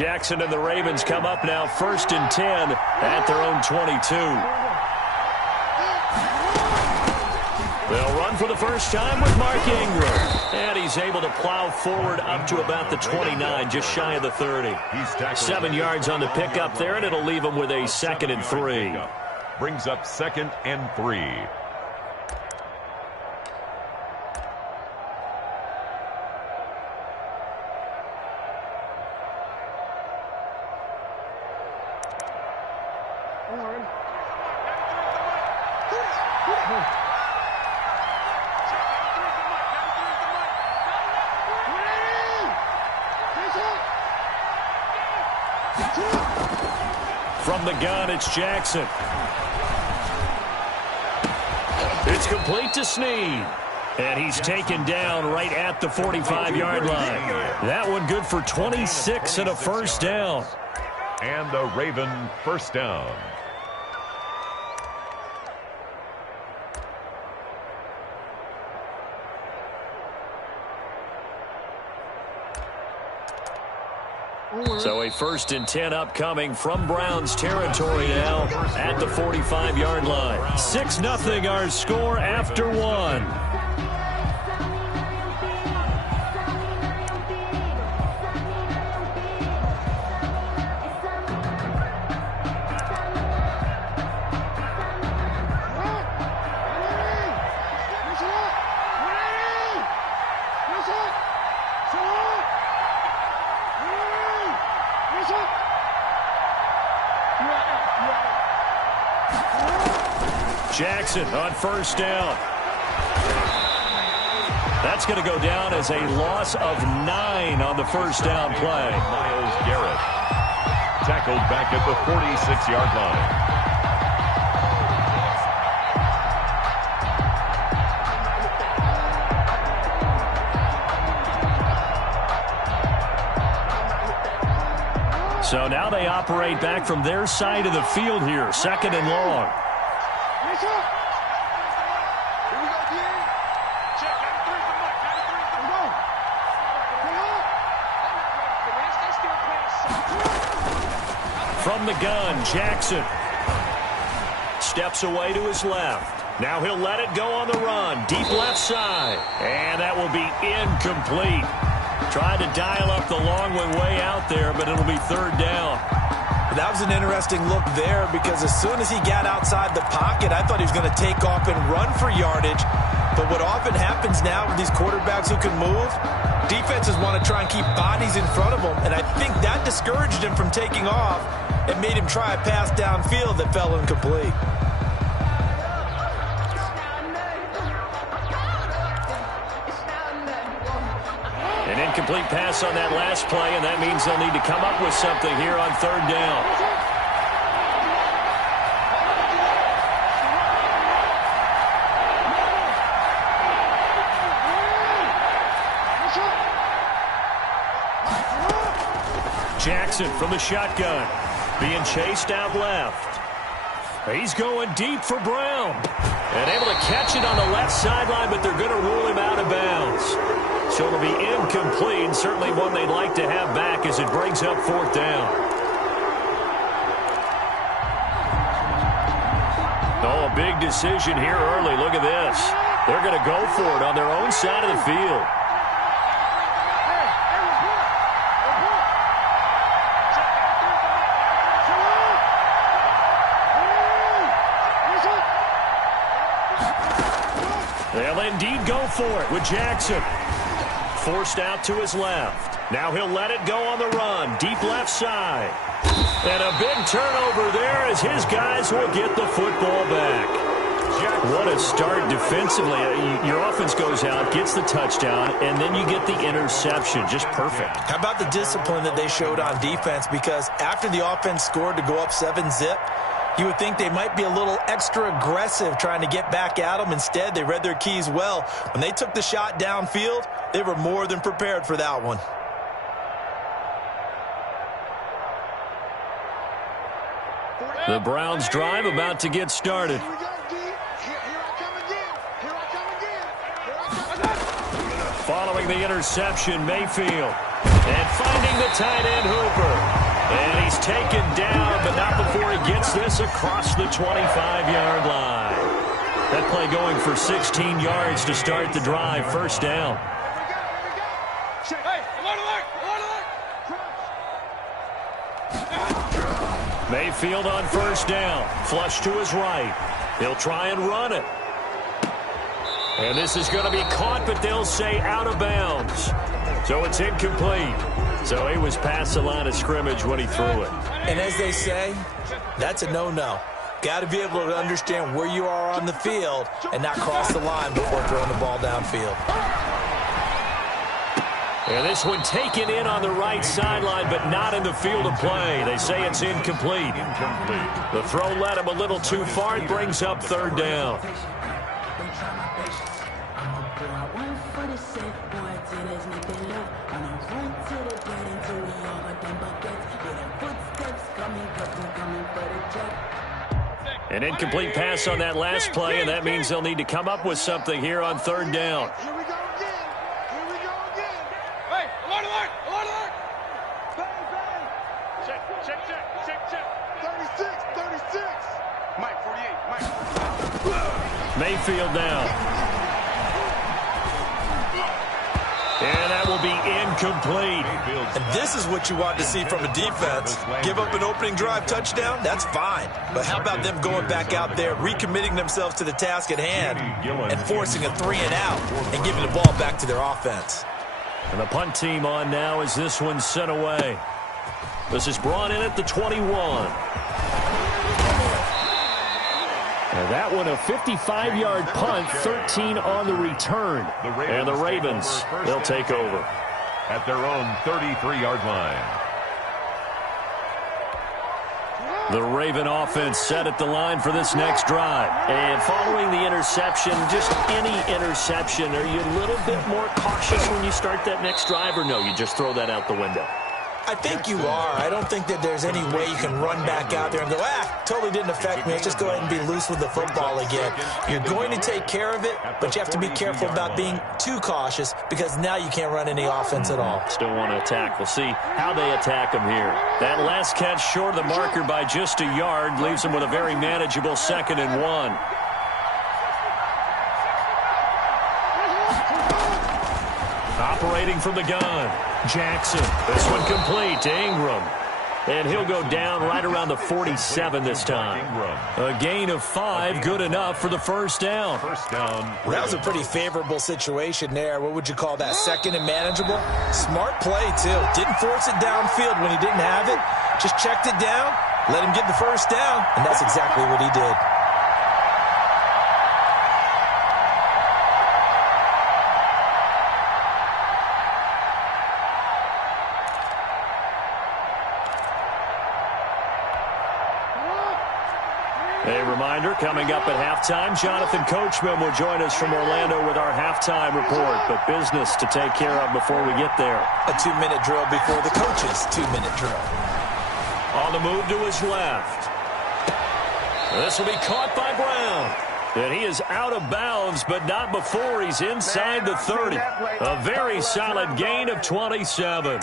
Jackson and the Ravens come up now 1st and 10 at their own 22. They'll run for the first time with Mark Ingram. And he's able to plow forward up to about the 29, just shy of the 30. 7 yards on the pickup there, and it'll leave him with a 2nd and 3. Brings up 2nd and 3. From the gun, it's Jackson. It's complete to Snead. And he's taken down right at the 45-yard line. That one good for 26 and a first down. And a Raven first down. So a 1st and 10 upcoming from Browns territory now at the 45-yard line. 6-0 our score after 1. Jackson on first down. That's going to go down as a loss of 9 on the first down play. Myles Garrett tackled back at the 46-yard line. So now they operate back from their side of the field here, 2nd and long. From the gun, Jackson steps away to his left. Now he'll let it go on the run. Deep left side. And that will be incomplete. Tried to dial up the long one way out there, but it'll be 3rd down. That was an interesting look there because as soon as he got outside the pocket, I thought he was going to take off and run for yardage. But what often happens now with these quarterbacks who can move, defenses want to try and keep bodies in front of them. And I think that discouraged him from taking off and made him try a pass downfield that fell incomplete. An incomplete pass on that last play, and that means they'll need to come up with something here on 3rd down. Jackson from the shotgun, being chased out left. He's going deep for Brown. And able to catch it on the left sideline, but they're going to rule him out of bounds. So it'll be incomplete, certainly one they'd like to have back as it brings up 4th down. Oh, a big decision here early. Look at this. They're going to go for it on their own side of the field. They'll indeed go for it with Jackson. Forced out to his left. Now he'll let it go on the run. Deep left side. And a big turnover there as his guys will get the football back. What a start defensively. Your offense goes out, gets the touchdown, and then you get the interception. Just perfect. How about the discipline that they showed on defense? Because after the offense scored to go up 7-zip, you would think they might be a little extra aggressive trying to get back at them. Instead, they read their keys well. When they took the shot downfield, they were more than prepared for that one. The Browns drive about to get started. Following the interception, Mayfield And finding the tight end Hooper. And he's taken down, but not before he gets this across the 25-yard line. That play going for 16 yards to start the drive. First down. Mayfield on first down. Flush to his right. He'll try and run it. And this is going to be caught, but they'll say out of bounds. So it's incomplete. So he was past the line of scrimmage when he threw it. And as they say, that's a no-no. Got to be able to understand where you are on the field and not cross the line before throwing the ball downfield. And this one taken in on the right sideline, but not in the field of play. They say it's incomplete. The throw led him a little too far. It brings up third down. An incomplete pass on that last play, and that means they'll need to come up with something here on third down. Here we go again. Here we go again. Hey, alert. Bang, bang. Check. 36. Mike, 48. Mayfield now. And that will be incomplete. And this is what you want to see from a defense. Give up an opening drive touchdown, that's fine. But how about them going back out there, recommitting themselves to the task at hand, and forcing a 3 and out, and giving the ball back to their offense. And the punt team on now as this one's sent away. This is brought in at the 21. And that one a 55-yard punt, 13 on the return. And the Ravens, they'll take over. At their own 33-yard line. The Raven offense set at the line for this next drive. And following the interception, just any interception, are you a little bit more cautious when you start that next drive, or no, you just throw that out the window? I think you are. I don't think that there's any way you can run back out there and go, totally didn't affect me. Let's just go ahead and be loose with the football again. You're going to take care of it, but you have to be careful about being too cautious because now you can't run any offense at all. Still want to attack. We'll see how they attack them here. That last catch short of the marker by just a yard leaves them with a very manageable 2nd and 1. Operating from the gun, Jackson. This one complete to Ingram. And he'll go down right around the 47 this time. A gain of 5, good enough for the first down. Well, that was a pretty favorable situation there. What would you call that, 2nd and manageable? Smart play, too. Didn't force it downfield when he didn't have it. Just checked it down, let him get the first down, and that's exactly what he did. A reminder, coming up at halftime, Jonathan Coachman will join us from Orlando with our halftime report. But business to take care of before we get there. A 2-minute drill before the coach's 2-minute drill. On the move to his left. This will be caught by Brown. And he is out of bounds, but not before he's inside the 30. A very solid gain of 27.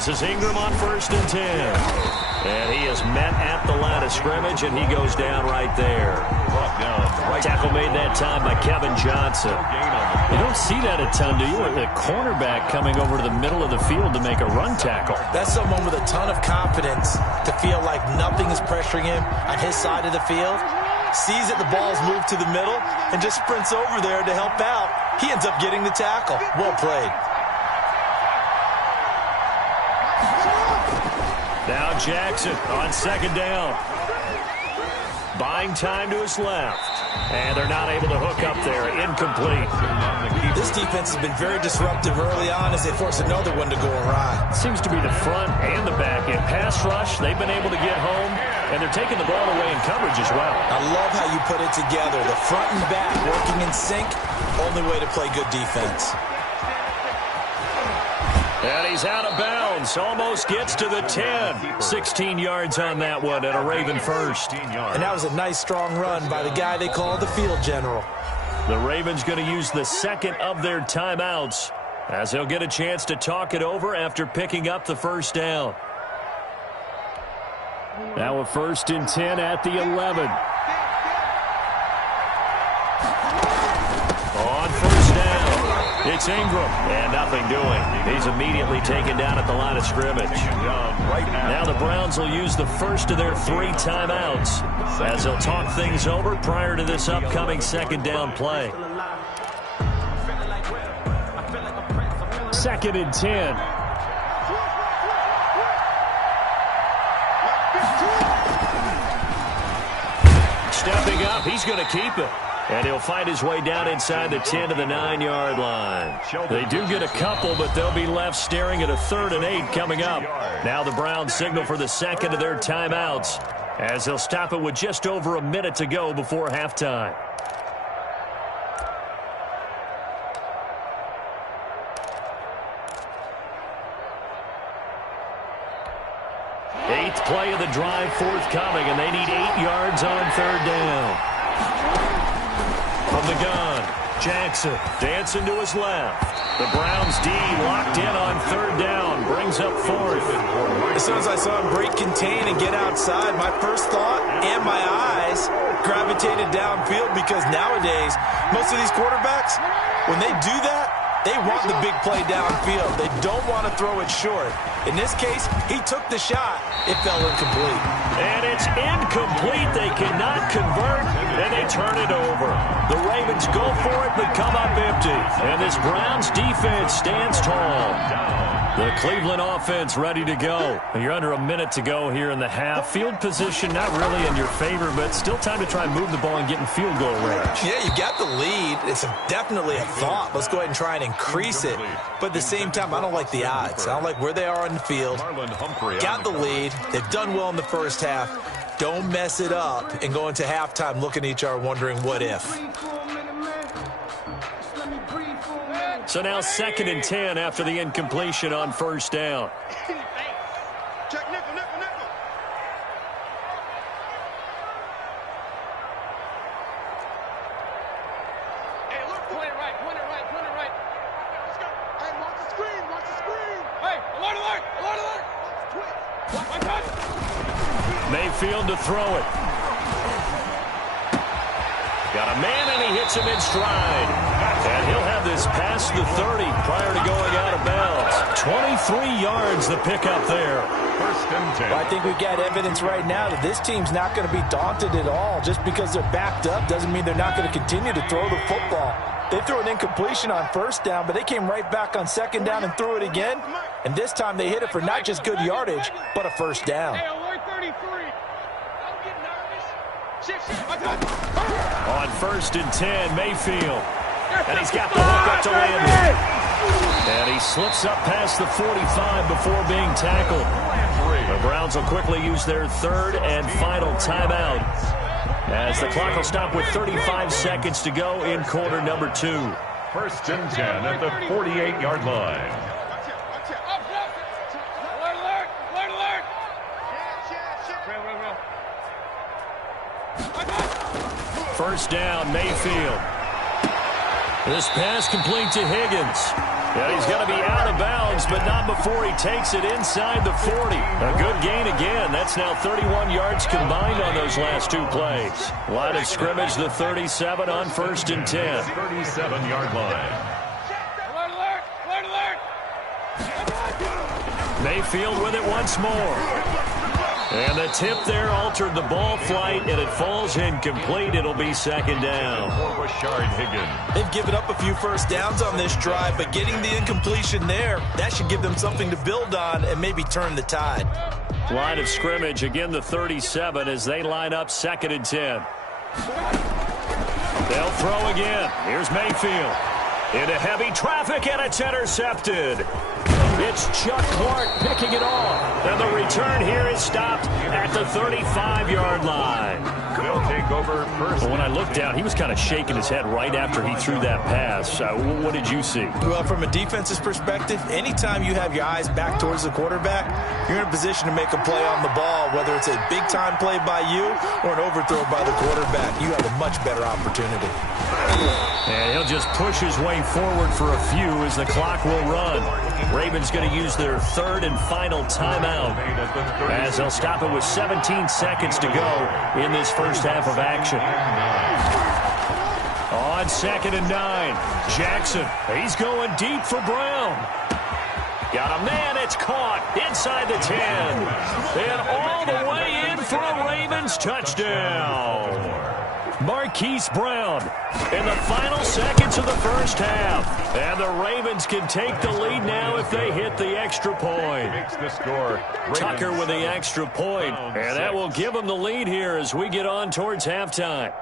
This is Ingram on 1st and 10. And he is met at the line of scrimmage, and he goes down right there. Tackle made that time by Kevin Johnson. You don't see that a ton, do you? A cornerback coming over to the middle of the field to make a run tackle. That's someone with a ton of confidence to feel like nothing is pressuring him on his side of the field. Sees that the ball's moved to the middle and just sprints over there to help out. He ends up getting the tackle. Well played. Now Jackson on 2nd down. By Trying time to his left. And they're not able to hook up there. Incomplete. This defense has been very disruptive early on as they force another one to go awry. Seems to be the front and the back end. Pass rush, they've been able to get home, and they're taking the ball away in coverage as well. I love how you put it together. The front and back working in sync, only way to play good defense. And he's out of bounds. Almost gets to the 10. 16 yards on that one at a Raven first. And that was a nice, strong run by the guy they call the field general. The Ravens going to use the second of their timeouts as they'll get a chance to talk it over after picking up the first down. Now a 1st and 10 at the 11. On first down, it's Ingram, and nothing doing. He's immediately taken down at the line of scrimmage. Now the Browns will use the first of their 3 timeouts as they'll talk things over prior to this upcoming second down play. 2nd and 10. Stepping up, he's going to keep it. And he'll find his way down inside the 10 to the 9-yard line. They do get a couple, but they'll be left staring at a 3rd and 8 coming up. Now the Browns signal for the second of their timeouts as they'll stop it with just over a minute to go before halftime. Eighth play of the drive forthcoming, and they need 8 yards on 3rd down. From the gun, Jackson dancing to his left. The Browns D locked in on 3rd down, brings up 4th. As soon as I saw him break contain and get outside, my first thought and my eyes gravitated downfield because nowadays, most of these quarterbacks, when they do that, they want the big play downfield. They don't want to throw it short. In this case, he took the shot. It fell incomplete. And it's incomplete. They cannot convert, and they turn it over. The Ravens go for it, but come up empty. And this Browns defense stands tall. The Cleveland offense ready to go. You're under a minute to go here in the half. Field position not really in your favor, but still time to try and move the ball and get in field goal range. Yeah, you got the lead. It's definitely a thought. Let's go ahead and try and increase it. But at the same time, I don't like the odds. I don't like where they are on the field. Got the lead. They've done well in the first half. Don't mess it up and go into halftime looking at each other wondering what if. So now 2nd and 10 after the incompletion on 1st down. Check nickel, nickel, nickel. Hey, look, point it right, point it right, point it right. Let's go. Hey, watch the screen, watch the screen. Hey, alert, alert, alert, alert. Quick. One touch. Mayfield to throw it. Got a man, and he hits him in stride. And he'll have this past the 30 prior to going out of bounds. 23 yards the pickup there. 1st and 10. Well, I think we've got evidence right now that this team's not going to be daunted at all. Just because they're backed up doesn't mean they're not going to continue to throw the football. They threw an incompletion on 1st down, but they came right back on 2nd down and threw it again. And this time they hit it for not just good yardage, but a 1st down. Hey, alert 33. I'm getting nervous. Shit. On 1st and 10, Mayfield. And he's got the hook up to Landry. And he slips up past the 45 before being tackled. The Browns will quickly use their 3rd and final timeout as the clock will stop with 35 seconds to go in quarter number 2. 1st and 10 at the 48-yard line. Alert, alert, alert. First down, Mayfield. This pass complete to Higgins. And he's going to be out of bounds, but not before he takes it inside the 40. A good gain again. That's now 31 yards combined on those last 2 plays. Line of scrimmage, the 37 on 1st and 10. 37-yard line. Alert, alert, alert, alert. Mayfield with it once more. And the tip there altered the ball flight, and it falls incomplete. It'll be 2nd down. For Rashard Higgins. They've given up a few 1st downs on this drive, but getting the incompletion there, that should give them something to build on and maybe turn the tide. Line of scrimmage, again the 37 as they line up 2nd and 10. They'll throw again. Here's Mayfield. Into heavy traffic, and it's intercepted. It's Chuck Clark picking it off. And the return here is stopped at the 35-yard line. They'll take over first. When I looked down, he was kind of shaking his head right after he threw that pass. What did you see? Well, from a defense's perspective, anytime you have your eyes back towards the quarterback, you're in a position to make a play on the ball, whether it's a big-time play by you or an overthrow by the quarterback. You have a much better opportunity. And he'll just push his way forward for a few as the clock will run. Ravens going to use their 3rd and final timeout as they'll stop it with 17 seconds to go in this first half of action. On 2nd and 9, Jackson. He's going deep for Brown. Got a man. It's caught inside the 10. And all the way in for a Ravens touchdown. Marquise Brown in the final seconds of the first half. And the Ravens can take the lead now if they hit the extra point. Makes the score. Tucker with the extra point. And that will give them the lead here as we get on towards halftime.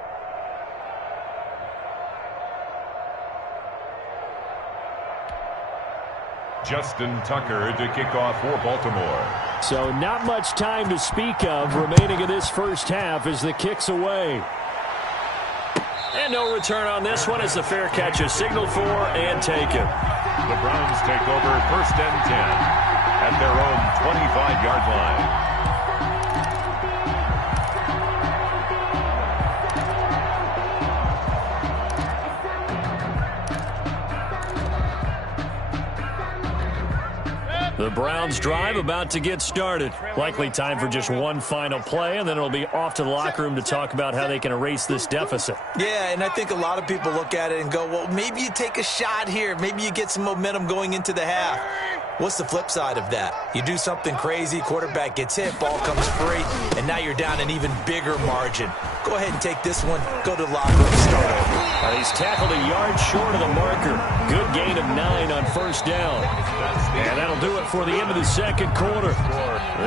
Justin Tucker to kick off for Baltimore. So not much time to speak of remaining in this first half as the kick's away. And no return on this one as the fair catch is signaled for and taken. The Browns take over 1st and 10 at their own 25-yard line. The Browns drive about to get started. Likely time for just one final play, and then it'll be off to the locker room to talk about how they can erase this deficit. Yeah, and I think a lot of people look at it and go, well, maybe you take a shot here. Maybe you get some momentum going into the half. What's the flip side of that? You do something crazy, quarterback gets hit, ball comes free, and now you're down an even bigger margin. Go ahead and take this one, go to the locker room, start over. He's tackled a yard short of the marker. Good gain of 9 on first down. And that'll do it for the end of the second quarter.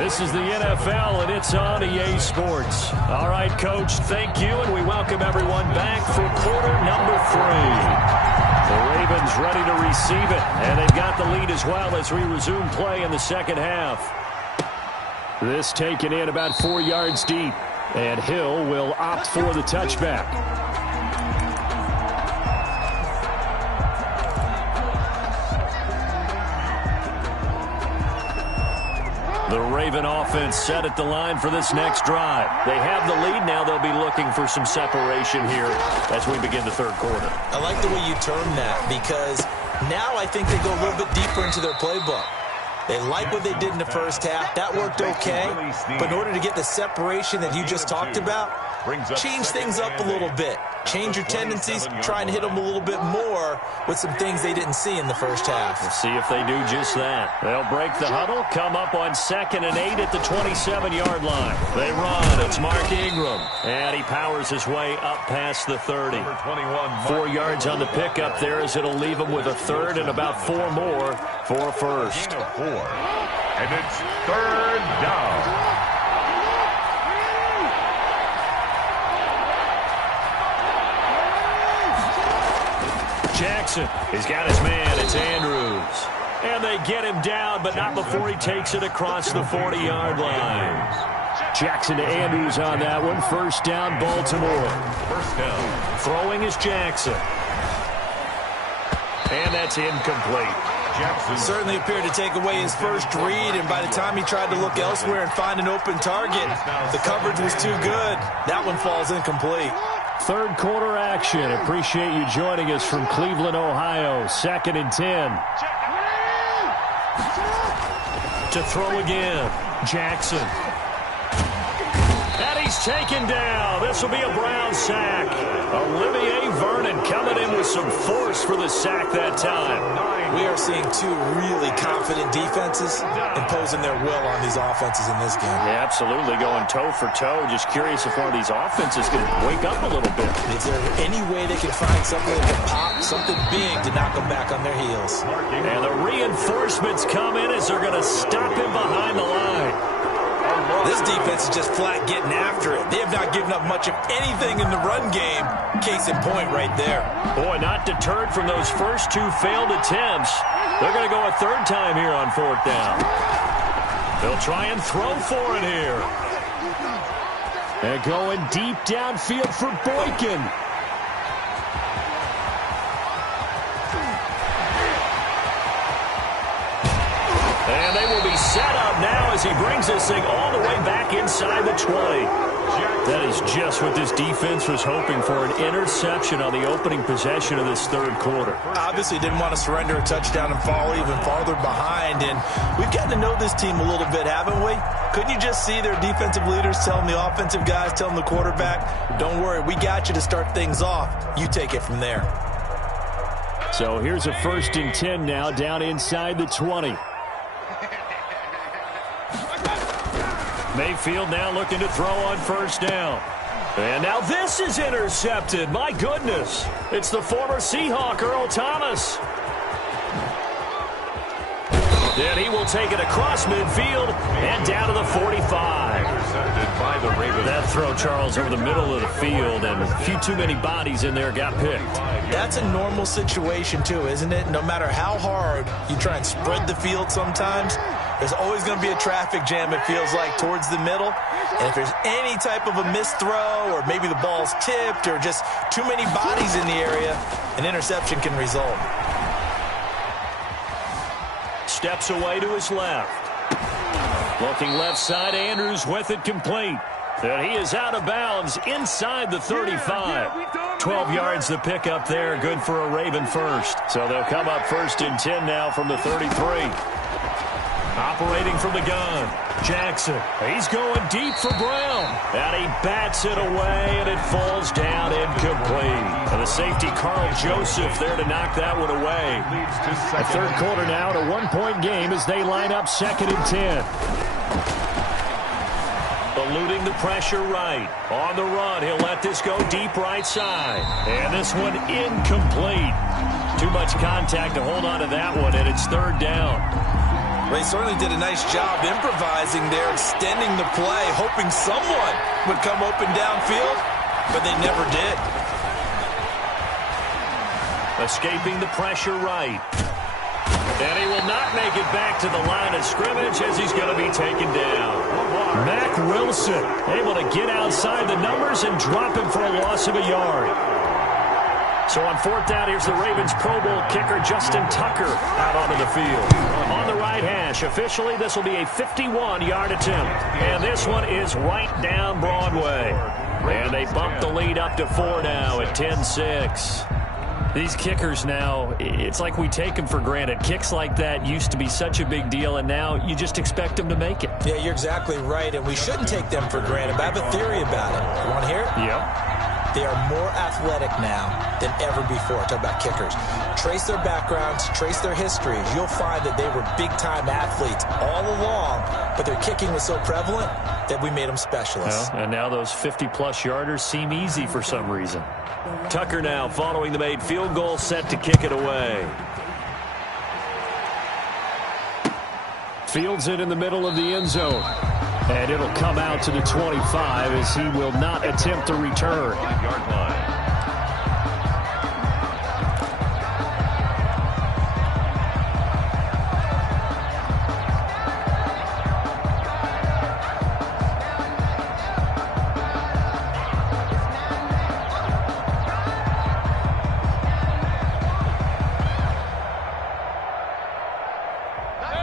This is the NFL, and it's on EA Sports. All right, Coach, thank you, and we welcome everyone back for quarter number 3. The Ravens ready to receive it, and they've got the lead as well as we resume play in the second half. This taken in about 4 yards deep, and Hill will opt for the touchback. The Raven offense set at the line for this next drive. They have the lead now. They'll be looking for some separation here as we begin the third quarter. I like the way you term that because now I think they go a little bit deeper into their playbook. They like what they did in the first half. That worked okay. But in order to get the separation that you just talked about, change things up a little bit. Change your tendencies, try and hit them a little bit more with some things they didn't see in the first half. We'll see if they do just that. They'll break the huddle, come up on 2nd and 8 at the 27-yard line. They run. It's Mark Ingram. And he powers his way up past the 30. 4 yards on the pickup there as it'll leave him with a third and about 4 more for a first. And it's 3rd down. Jackson, he's got his man. It's Andrews. And they get him down, but not before he takes it across the 40-yard line. Jackson to Andrews on that one. First down, Baltimore. First down. Throwing is Jackson. And that's incomplete. Jackson certainly appeared to take away his first read, and by the time he tried to look elsewhere and find an open target, the coverage was too good. That one falls incomplete. Third quarter action. Appreciate you joining us from Cleveland, Ohio. 2nd and 10. To throw again. Jackson. And he's taken down. This will be a Brown sack. Olivier Vernon coming in with some force for the sack that time. We are seeing two really confident defenses imposing their will on these offenses in this game. Yeah, absolutely, going toe for toe. Just curious if one of these offenses can wake up a little bit. Is there any way they can find something that can pop, something big to knock them back on their heels? And the reinforcements come in as they're going to stop him behind the line. This defense is just flat getting after it. They have not given up much of anything in the run game. Case in point right there. Boy, not deterred from those first two failed attempts. They're going to go a third time here on fourth down. They'll try and throw for it here. They're going deep downfield for Boykin. And they will be set up now as he brings this thing all the way back inside the 20. That is just what this defense was hoping for, an interception on the opening possession of this third quarter. Obviously didn't want to surrender a touchdown and fall even farther behind. And we've gotten to know this team a little bit, haven't we? Couldn't you just see their defensive leaders telling the offensive guys, telling the quarterback, don't worry, we got you to start things off. You take it from there. So here's a 1st and 10 now down inside the 20. Mayfield now looking to throw on 1st down. And now this is intercepted. My goodness. It's the former Seahawk, Earl Thomas. And he will take it across midfield and down to the 45. Intercepted by the Ravens. That throw, Charles, over the middle of the field, and a few too many bodies in there got picked. That's a normal situation, too, isn't it? No matter how hard you try and spread the field sometimes, there's always going to be a traffic jam, it feels like, towards the middle. And if there's any type of a missed throw or maybe the ball's tipped or just too many bodies in the area, an interception can result. Steps away to his left. Looking left side, Andrews with it complete. And he is out of bounds inside the 35. 12 yards to pick up there, good for a Raven first. So they'll come up 1st and 10 now from the 33. Operating from the gun, Jackson. He's going deep for Brown. And he bats it away, and it falls down incomplete. And the safety, Carl Joseph, there to knock that one away. The third quarter now, a 1-point game as they line up 2nd and 10. Eluding the pressure right. On the run, he'll let this go deep right side. And this one incomplete. Too much contact to hold on to that one, and it's 3rd down. They certainly did a nice job improvising there, extending the play, hoping someone would come open downfield, but they never did. Escaping the pressure right. And he will not make it back to the line of scrimmage as he's going to be taken down. Mack Wilson able to get outside the numbers and drop him for a loss of a yard. So on 4th down, here's the Ravens Pro Bowl kicker, Justin Tucker, out onto the field. On the right hash, officially, this will be a 51-yard attempt. And this one is right down Broadway. And they bump the lead up to 4 now at 10-6. These kickers now, it's like we take them for granted. Kicks like that used to be such a big deal, and now you just expect them to make it. Yeah, you're exactly right, and we shouldn't take them for granted. But I have a theory about it. You want to hear it? Yep. They are more athletic now than ever before. Talk about kickers. Trace their backgrounds, trace their histories. You'll find that they were big-time athletes all along, but their kicking was so prevalent that we made them specialists. Well, and now those 50-plus yarders seem easy for some reason. Tucker now following the made field goal, set to kick it away. Fields it in the middle of the end zone. And it'll come out to the 25 as he will not attempt to return. 5-yard line.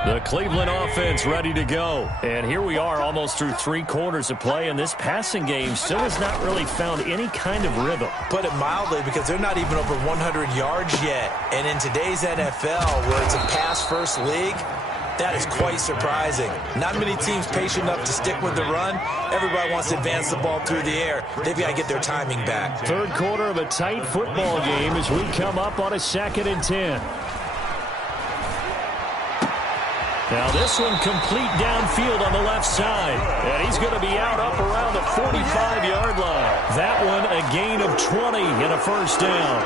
The Cleveland offense ready to go. And here we are almost through 3 quarters of play, and this passing game still has not really found any kind of rhythm. Put it mildly, because they're not even over 100 yards yet. And in today's NFL, where it's a pass-first league, that is quite surprising. Not many teams patient enough to stick with the run. Everybody wants to advance the ball through the air. They've got to get their timing back. Third quarter of a tight football game as we come up on a 2nd and 10. Now this one complete downfield on the left side. And he's going to be out up around the 45-yard line. That one a gain of 20 and a first down.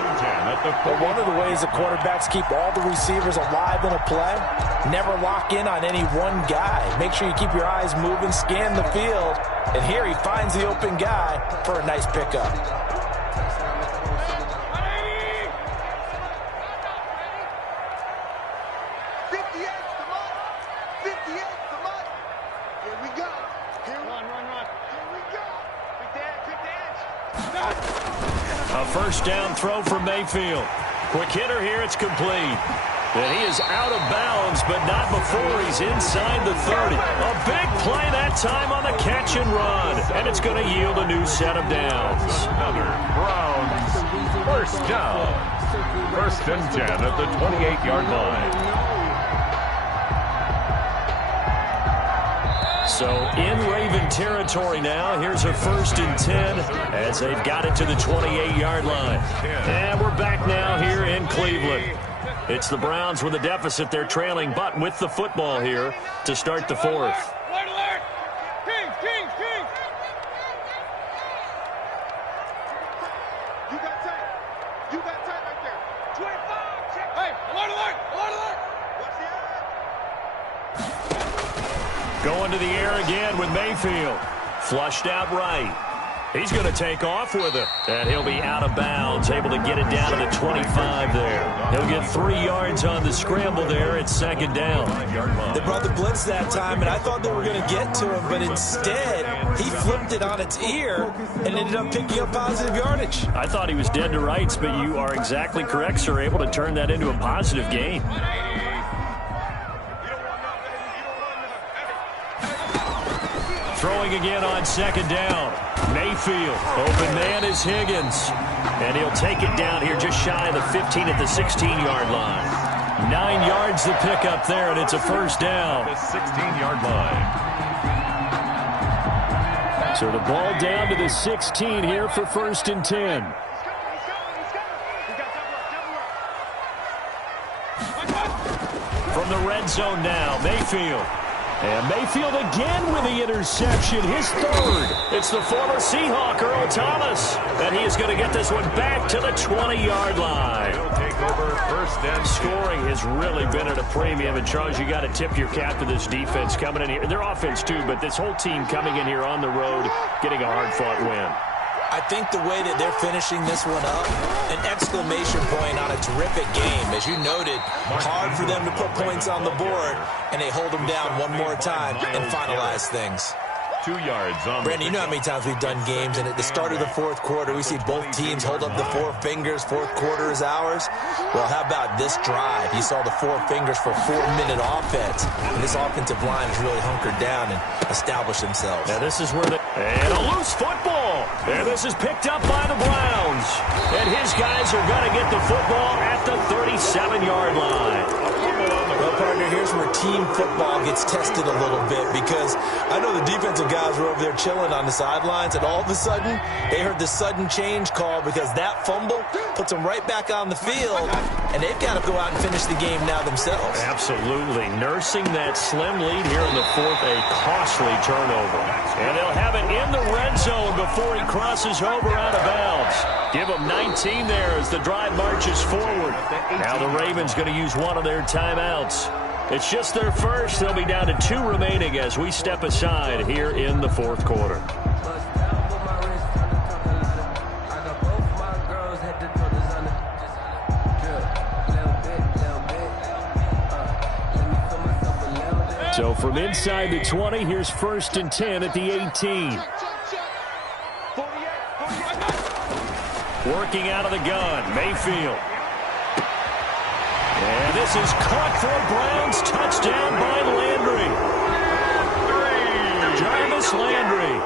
But one of the ways the quarterbacks keep all the receivers alive in a play, never lock in on any one guy. Make sure you keep your eyes moving, scan the field. And here he finds the open guy for a nice pickup. A first down throw from Mayfield. Quick hitter here, it's complete. And he is out of bounds, but not before he's inside the 30. A big play that time on the catch and run. And it's going to yield a new set of downs. Another Browns first down. First and 10 at the 28-yard line. So in Raven territory now. Here's a first and 10 as they've got it to the 28-yard line. And we're back now here in Cleveland. It's the Browns with a deficit. They're trailing, but with the football here to start the fourth. White alert! Kings! You got tight right there. 25, check. Hey, alert! What's the alert? Going to the air again with Mayfield. Flushed out right. He's going to take off with it. And he'll be out of bounds, able to get it down to the 25 there. He'll get 3 yards on the scramble there. It's second down. They brought the blitz that time, and I thought they were going to get to him, but instead he flipped it on its ear and ended up picking up positive yardage. I thought he was dead to rights, but you are exactly correct, sir. Able to turn that into a positive gain. Throwing again on second down. Mayfield. Open man is Higgins. And he'll take it down here just shy of the 15 at the 16-yard line. 9 yards the pickup there, and it's a first down. The 16-yard line. So the ball down to the 16 here for first and 10. From the red zone now, Mayfield. And Mayfield again with the interception, his third. It's the former Seahawk, Earl Thomas. And he is going to get this one back to the 20-yard line. He'll take over first and Scoring has really been at a premium. And, Charles, you got to tip your cap to this defense coming in here. Their offense, too, but this whole team coming in here on the road, getting a hard-fought win. I think the way that they're finishing this one up, an exclamation point on a terrific game. As you noted, hard for them to put points on the board, and they hold them down one more time and finalize things. 2 yards on Brandon, you know how many times we've done games, and at the start of the fourth quarter, we see both teams hold up the 4 fingers, fourth quarter is ours. Well, how about this drive? You saw the 4 fingers for 4-minute offense, and this offensive line has really hunkered down and established themselves. Now this is where and a loose football. And this is picked up by the Browns. And his guys are going to get the football at the 37-yard line. Well, partner, here's where team football gets tested a little bit, because I know the defensive guys were over there chilling on the sidelines, and all of a sudden, they heard the sudden change call because that fumble puts them right back on the field, and they've got to go out and finish the game now themselves. Absolutely. Nursing that slim lead here in the fourth, a costly turnover. And they'll have it in the red zone before he crosses over out of bounds. Give them 19 there as the drive marches forward. Now the Ravens going to use one of their timeouts. It's just their first. They'll be down to 2 remaining as we step aside here in the fourth quarter. So from inside the 20, here's first and 10 at the 18. Working out of the gun, Mayfield. And this is caught for a Browns touchdown by Landry. Jarvis Landry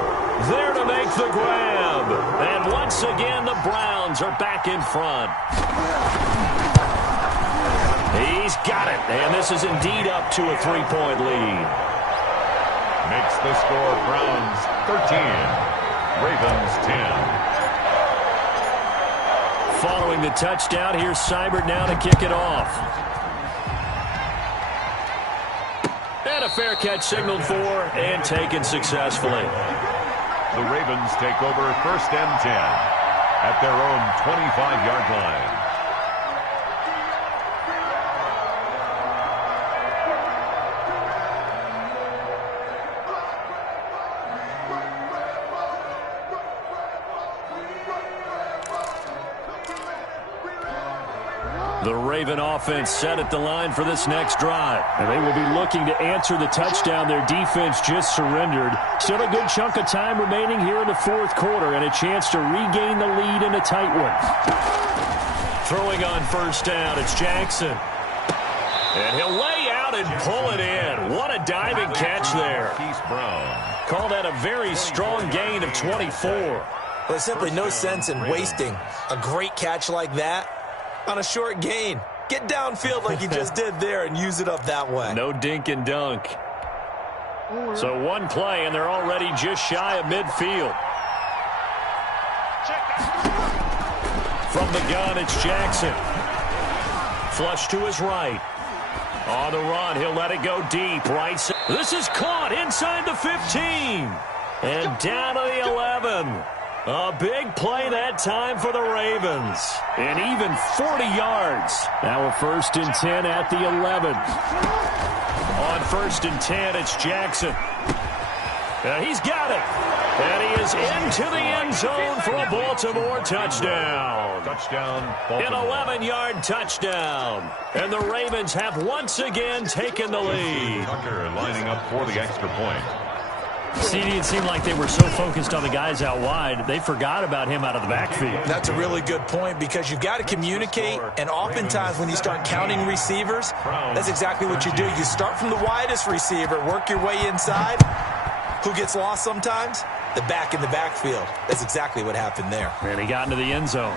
there to make the grab. And once again, the Browns are back in front. He's got it. And this is indeed up to a 3-point lead. Makes the score Browns 13, Ravens 10. Following the touchdown, here's Seibert now to kick it off. And a fair catch signaled for and taken successfully. The Ravens take over 1st and 10 at their own 25-yard line. The Raven offense set at the line for this next drive. And they will be looking to answer the touchdown their defense just surrendered. Still a good chunk of time remaining here in the 4th quarter and a chance to regain the lead in a tight one. Throwing on 1st down, it's Jackson. And he'll lay out and pull it in. What a diving catch there. Call that a very strong gain of 24. Well, there's simply no sense in wasting a great catch like that on a short gain. Get downfield like you just did there and use it up that way. No dink and dunk. So one play, and they're already just shy of midfield. From the gun, it's Jackson. Flush to his right. On the run, he'll let it go deep. Right side. This is caught inside the 15. And down to the 11. A big play that time for the Ravens. And even 40 yards. Now a 1st and 10 at the 11. On 1st and 10, it's Jackson. He's got it. And he is into the end zone for a Baltimore touchdown. An 11-yard touchdown. And the Ravens have once again taken the lead. Tucker lining up for the extra point. CD, it seemed like they were so focused on the guys out wide, they forgot about him out of the backfield. That's a really good point because you've got to communicate, and oftentimes when you start counting receivers, that's exactly what you do. You start from the widest receiver, work your way inside. Who gets lost sometimes? The back in the backfield. That's exactly what happened there. And he got into the end zone.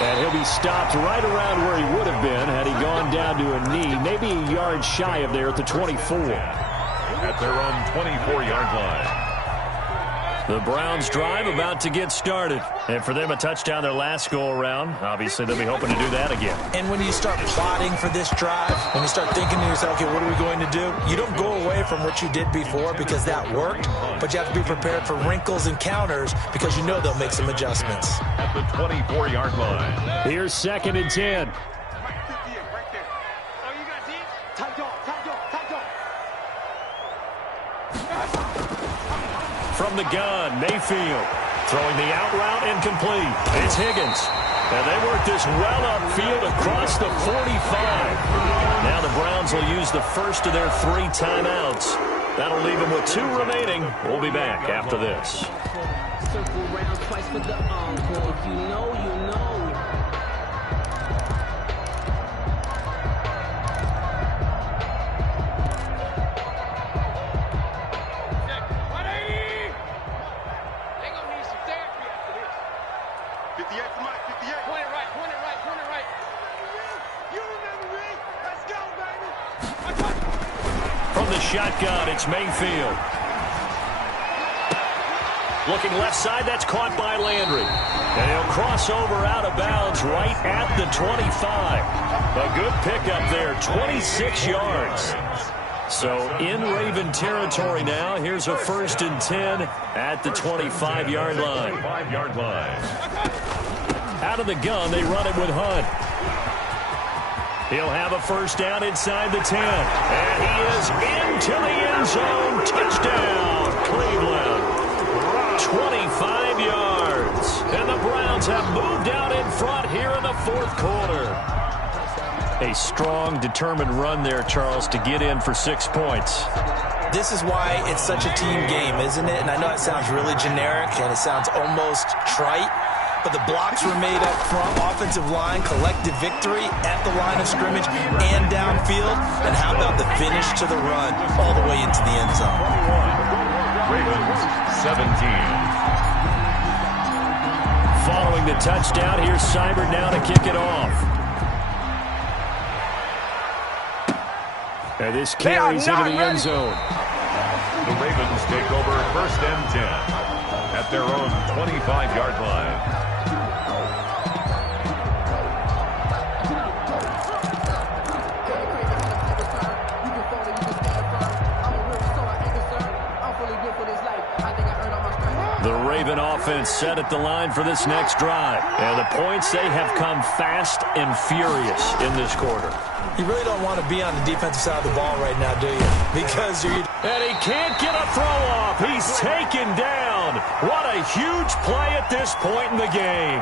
And he'll be stopped right around where he would have been had he gone down to a knee, maybe a yard shy of there at the 24. At their own 24-yard line. The Browns drive about to get started. And for them, a touchdown their last go-around. Obviously, they'll be hoping to do that again. And when you start plotting for this drive, when you start thinking to yourself, okay, what are we going to do? You don't go away from what you did before because that worked, but you have to be prepared for wrinkles and counters because you know they'll make some adjustments. At the 24-yard line. Here's 2nd and 10. From the gun, Mayfield throwing the out route incomplete. It's Higgins. And they work this well upfield across the 45. Now the Browns will use the first of their 3 timeouts. That'll leave them with 2 remaining. We'll be back after this. Circle round twice for the encore. If you know, you know. From the shotgun, it's Mayfield. Looking left side, that's caught by Landry. And he'll cross over out of bounds right at the 25. A good pickup there, 26 yards. So in Raven territory now, here's a 1st and 10 at the 25-yard line. 5-yard line. Out of the gun, they run it with Hunt. He'll have a 1st down inside the 10. And he is into the end zone. Touchdown, Cleveland. 25 yards. And the Browns have moved out in front here in the 4th quarter. A strong, determined run there, Charles, to get in for 6 points. This is why it's such a team game, isn't it? And I know it sounds really generic and it sounds almost trite, but the blocks were made up front, offensive line, collective victory at the line of scrimmage and downfield. And how about the finish to the run all the way into the end zone? Ravens 17. Following the touchdown, here's Seibert now to kick it off. And this carries into the end zone. The Ravens take over 1st and 10 at their own 25-yard line. Raven offense set at the line for this next drive. And the points, they have come fast and furious in this quarter. You really don't want to be on the defensive side of the ball right now, do you? Because you're... And he can't get a throw off. He's taken down. What a huge play at this point in the game.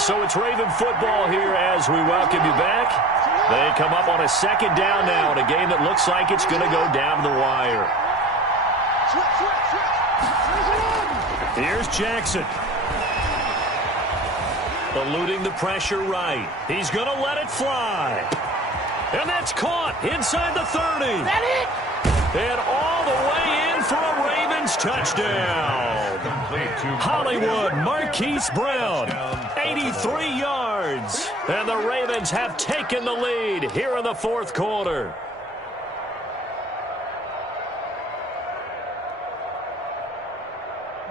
So it's Raven football here as we welcome you back. They come up on a second down now in a game that looks like it's going to go down to the wire. Here's Jackson. Eluding the pressure right. He's going to let it fly. And that's caught inside the 30. That it? And all the way in for a Ravens touchdown. Hollywood Marquise Brown, 83 yards. And the Ravens have taken the lead here in the fourth quarter.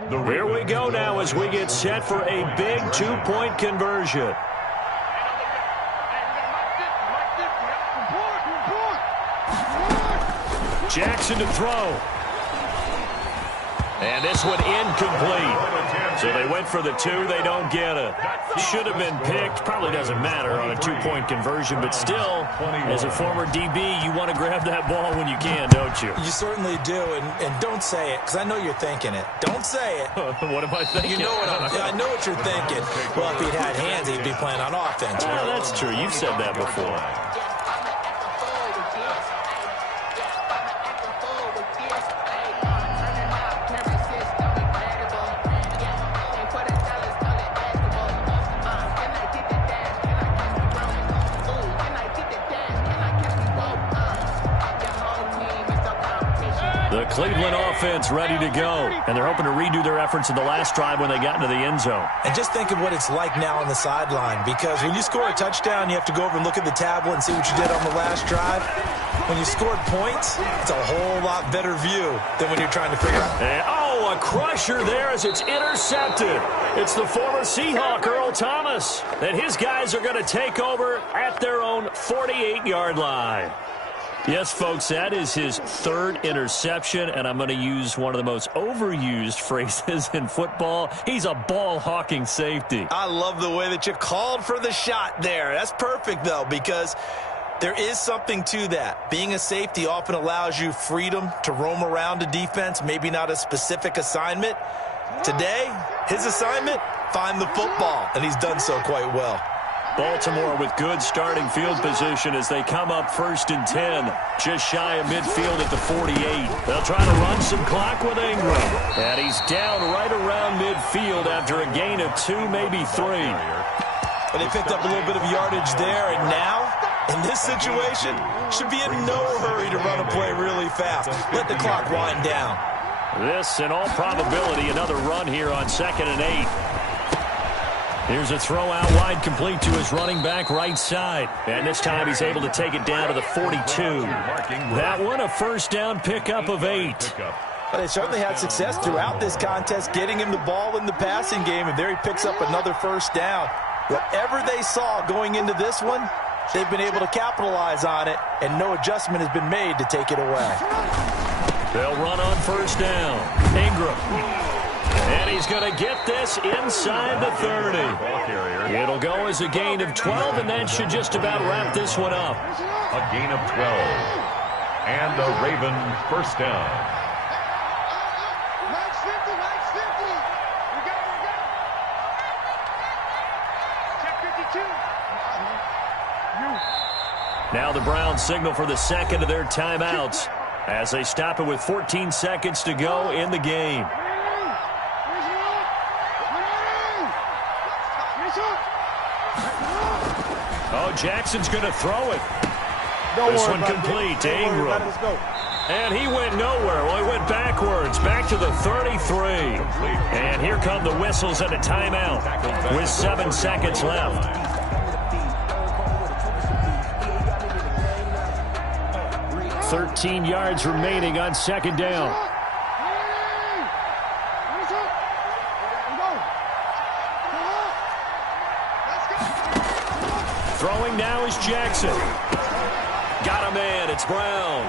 Here we go now as we get set for a big two-point conversion. Jackson to throw. And this one incomplete. So they went for the two. They don't get it. Should have been picked. Probably doesn't matter on a two-point conversion. But still, as a former DB, you want to grab that ball when you can, don't you? You certainly do. And don't say it, because I know you're thinking it. Don't say it. What am I thinking? You know what I know what you're thinking. Well, if he'd had hands, he'd be playing on offense. Well, that's true. You've said that before. The Cleveland offense ready to go. And they're hoping to redo their efforts in the last drive when they got into the end zone. And just think of what it's like now on the sideline. Because when you score a touchdown, you have to go over and look at the tablet and see what you did on the last drive. When you scored points, it's a whole lot better view than when you're trying to figure out. And, oh, a crusher there as it's intercepted. It's the former Seahawk, Earl Thomas. And his guys are going to take over at their own 48-yard line. Yes, folks, that is his third interception, and I'm going to use one of the most overused phrases in football. He's a ball-hawking safety. I love the way that you called for the shot there. That's perfect, though, because there is something to that. Being a safety often allows you freedom to roam around a defense, maybe not a specific assignment. Today, his assignment, find the football, and he's done so quite well. Baltimore with good starting field position as they come up 1st and 10. Just shy of midfield at the 48. They'll try to run some clock with Ingram. And he's down right around midfield after a gain of 2, maybe 3. But they picked up a little bit of yardage there, and now, in this situation, should be in no hurry to run a play really fast. Let the clock wind down. This, in all probability, another run here on 2nd and 8. Here's a throw out wide, complete to his running back right side. And this time he's able to take it down to the 42. That one, a first down pickup of 8. But they certainly had success throughout this contest, getting him the ball in the passing game, and there he picks up another first down. Whatever they saw going into this one, they've been able to capitalize on it, and no adjustment has been made to take it away. They'll run on first down. Ingram. And he's going to get this inside the 30. It'll go as a gain of 12, and that should just about wrap this one up. A gain of 12. And a Raven first down. Max 50, Max 50. We got it. Check 52. Now the Browns signal for the second of their timeouts as they stop it with 14 seconds to go in the game. Oh, Jackson's going to throw it. This one complete to Ingram. And he went nowhere. Well, he went backwards, back to the 33. And here come the whistles and a timeout with 7 seconds left. $13 yards remaining on second down. Throwing now is Jackson. Got a man. It's Brown.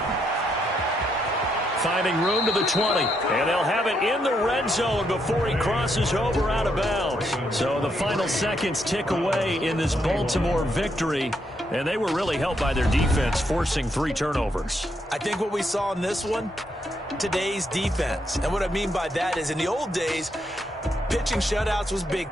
Finding room to the 20. And they'll have it in the red zone before he crosses over out of bounds. So the final seconds tick away in this Baltimore victory. And they were really helped by their defense, forcing 3 turnovers. I think what we saw in this one, today's defense. And what I mean by that is in the old days, pitching shutouts was big.